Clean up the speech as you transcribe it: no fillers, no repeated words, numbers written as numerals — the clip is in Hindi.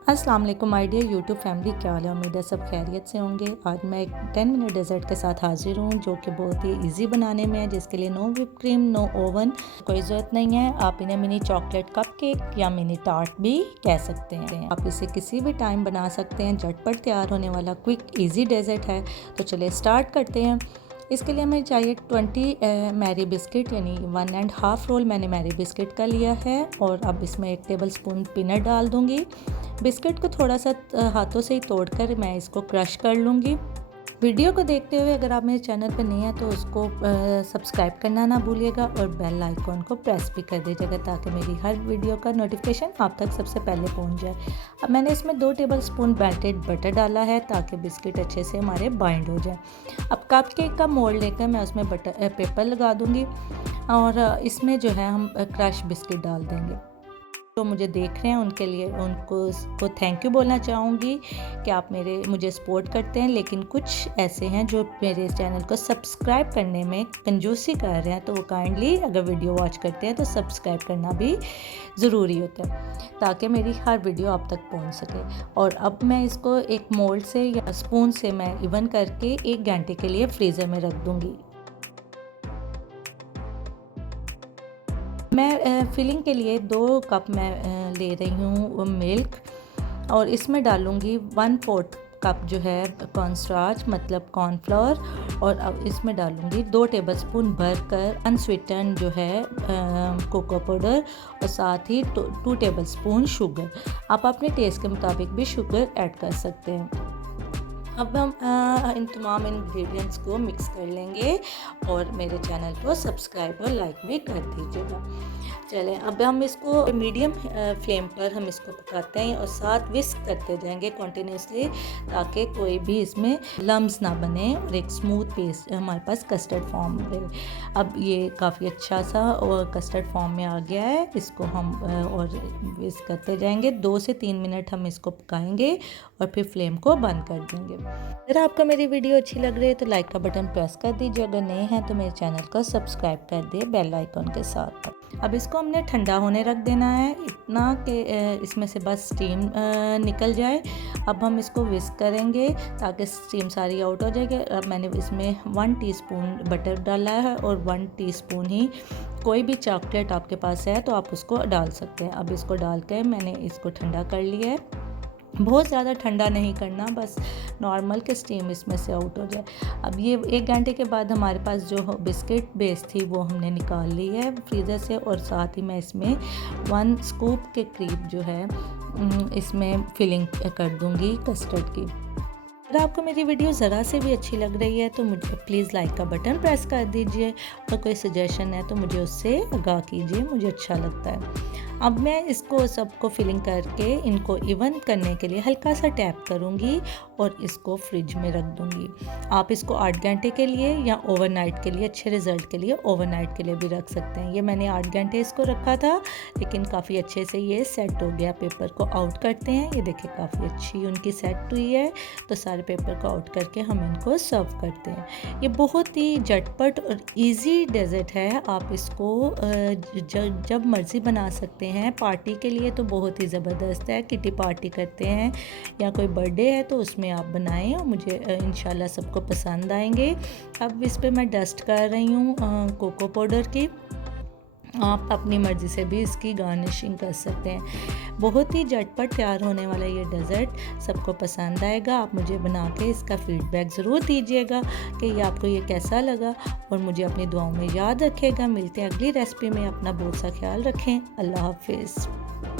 अस्सलाम वालेकुम माय डियर यूट्यूब फैमिली, क्या हाल है। उम्मीद है सब खैरियत से होंगे। आज मैं एक 10 मिनट डेज़र्ट के साथ हाजिर हूँ जो कि बहुत ही इजी बनाने में है, जिसके लिए no whip cream, no oven, कोई ज़रूरत नहीं है। आप इन्हें मिनी चॉकलेट कपकेक या मिनी टार्ट भी कह सकते हैं। आप इसे किसी भी टाइम बना सकते हैं। झटपट तैयार होने वाला क्विक इजी डेज़र्ट है। तो चलिए स्टार्ट करते हैं। इसके लिए हमें चाहिए 20 मैरी बिस्किट, यानी 1.5 रोल मैंने मैरी बिस्किट का लिया है। और अब इसमें 1 टेबल स्पून पीनट डाल दूँगी। बिस्किट को थोड़ा सा हाथों से ही तोड़कर मैं इसको क्रश कर लूँगी। वीडियो को देखते हुए अगर आप मेरे चैनल पर नए हैं तो उसको सब्सक्राइब करना ना भूलिएगा और बेल आइकॉन को प्रेस भी कर दीजिएगा ताकि मेरी हर वीडियो का नोटिफिकेशन आप तक सबसे पहले पहुंच जाए। अब मैंने इसमें 2 टेबल स्पून मेल्टेड बटर डाला है ताकि बिस्किट अच्छे से हमारे बाइंड हो जाए। अब कपकेक का मोल्ड लेकर मैं उसमें बटर पेपर लगा दूँगी और इसमें जो है हम क्रश बिस्किट डाल देंगे। तो मुझे देख रहे हैं उनके लिए उनको थैंक यू बोलना चाहूँगी कि आप मुझे सपोर्ट करते हैं, लेकिन कुछ ऐसे हैं जो मेरे चैनल को सब्सक्राइब करने में कंजूसी कर रहे हैं। तो वो काइंडली अगर वीडियो वॉच करते हैं तो सब्सक्राइब करना भी ज़रूरी होता है ताकि मेरी हर वीडियो आप तक पहुंच सके। और अब मैं इसको एक मोल्ड से या स्पून से मैं इवन करके 1 घंटे के लिए फ्रीज़र में रख दूँगी। मैं फिलिंग के लिए 2 कप मैं ले रही हूँ मिल्क और इसमें डालूँगी 1/4 कप जो है कॉर्नस्टार्च मतलब कॉर्नफ्लोर। और अब इसमें डालूँगी 2 टेबलस्पून भरकर अनस्वीटन जो है कोको पाउडर और साथ ही 2 टेबलस्पून शुगर। आप अपने टेस्ट के मुताबिक भी शुगर ऐड कर सकते हैं। अब हम इन तमाम इंग्रेडिएंट्स को मिक्स कर लेंगे और मेरे चैनल को सब्सक्राइब और लाइक भी कर दीजिएगा। चलें, अब हम इसको मीडियम फ्लेम पर हम इसको पकाते हैं और साथ विस्क करते जाएंगे कंटिन्यूसली ताकि कोई भी इसमें लम्स ना बने और एक स्मूथ पेस्ट हमारे पास कस्टर्ड फॉर्म रहे। अब ये काफ़ी अच्छा सा और कस्टर्ड फॉर्म में आ गया है। इसको हम और विस्क करते जाएंगे। 2 से 3 मिनट हम इसको पकाएंगे और फिर फ्लेम को बंद कर देंगे। अगर आपको मेरी वीडियो अच्छी लग रही है तो लाइक का बटन प्रेस कर दीजिए। अगर नए हैं तो मेरे चैनल को सब्सक्राइब कर दिए बेल आइकॉन के साथ। अब इसको हमने ठंडा होने रख देना है इतना कि इसमें से बस स्टीम निकल जाए। अब हम इसको विस्क करेंगे ताकि स्टीम सारी आउट हो जाएगी। अब मैंने इसमें 1 टीस्पून बटर डाला है और 1 टीस्पून ही कोई भी चॉकलेट आपके पास है तो आप उसको डाल सकते हैं। अब इसको डाल के मैंने इसको ठंडा कर लिया है। बहुत ज़्यादा ठंडा नहीं करना, बस नॉर्मल के स्टीम इसमें से आउट हो जाए। अब ये 1 घंटे के बाद हमारे पास जो बिस्किट बेस थी वो हमने निकाल ली है फ्रीज़र से और साथ ही मैं इसमें 1 स्कूप के करीब जो है इसमें फिलिंग कर दूंगी कस्टर्ड की। अगर आपको मेरी वीडियो ज़रा से भी अच्छी लग रही है तो मुझे प्लीज़ लाइक का बटन प्रेस कर दीजिए और कोई सजेशन है तो मुझे उससे आगाह कीजिए, मुझे अच्छा लगता है। अब मैं इसको सबको फिलिंग करके इनको इवन करने के लिए हल्का सा टैप करूँगी और इसको फ्रिज में रख दूँगी। आप इसको 8 घंटे के लिए या ओवरनाइट के लिए, अच्छे रिज़ल्ट के लिए ओवरनाइट के लिए भी रख सकते हैं। ये मैंने 8 घंटे इसको रखा था लेकिन काफ़ी अच्छे से ये सेट हो गया। पेपर को आउट करते हैं, ये देखिए काफ़ी अच्छी उनकी सेट हुई है। तो सारे पेपर को आउट करके हम इनको सर्व करते हैं। ये बहुत ही झटपट और इजी डेजर्ट है। आप इसको जब मर्ज़ी बना सकते हैं। पार्टी के लिए तो बहुत ही ज़बरदस्त है। किटी पार्टी करते हैं या कोई बर्थडे है तो उसमें आप बनाएं और मुझे इंशाल्लाह सबको पसंद आएंगे। अब इस पे मैं डस्ट कर रही हूँ कोको पाउडर की। आप अपनी मर्ज़ी से भी इसकी गार्निशिंग कर सकते हैं। बहुत ही झटपट तैयार होने वाला ये डेज़र्ट सबको पसंद आएगा। आप मुझे बना के इसका फ़ीडबैक ज़रूर दीजिएगा कि ये आपको ये कैसा लगा और मुझे अपनी दुआओं में याद रखिएगा। मिलते हैं अगली रेसिपी में। अपना बहुत सा ख्याल रखें। अल्लाह हाफ़िज़।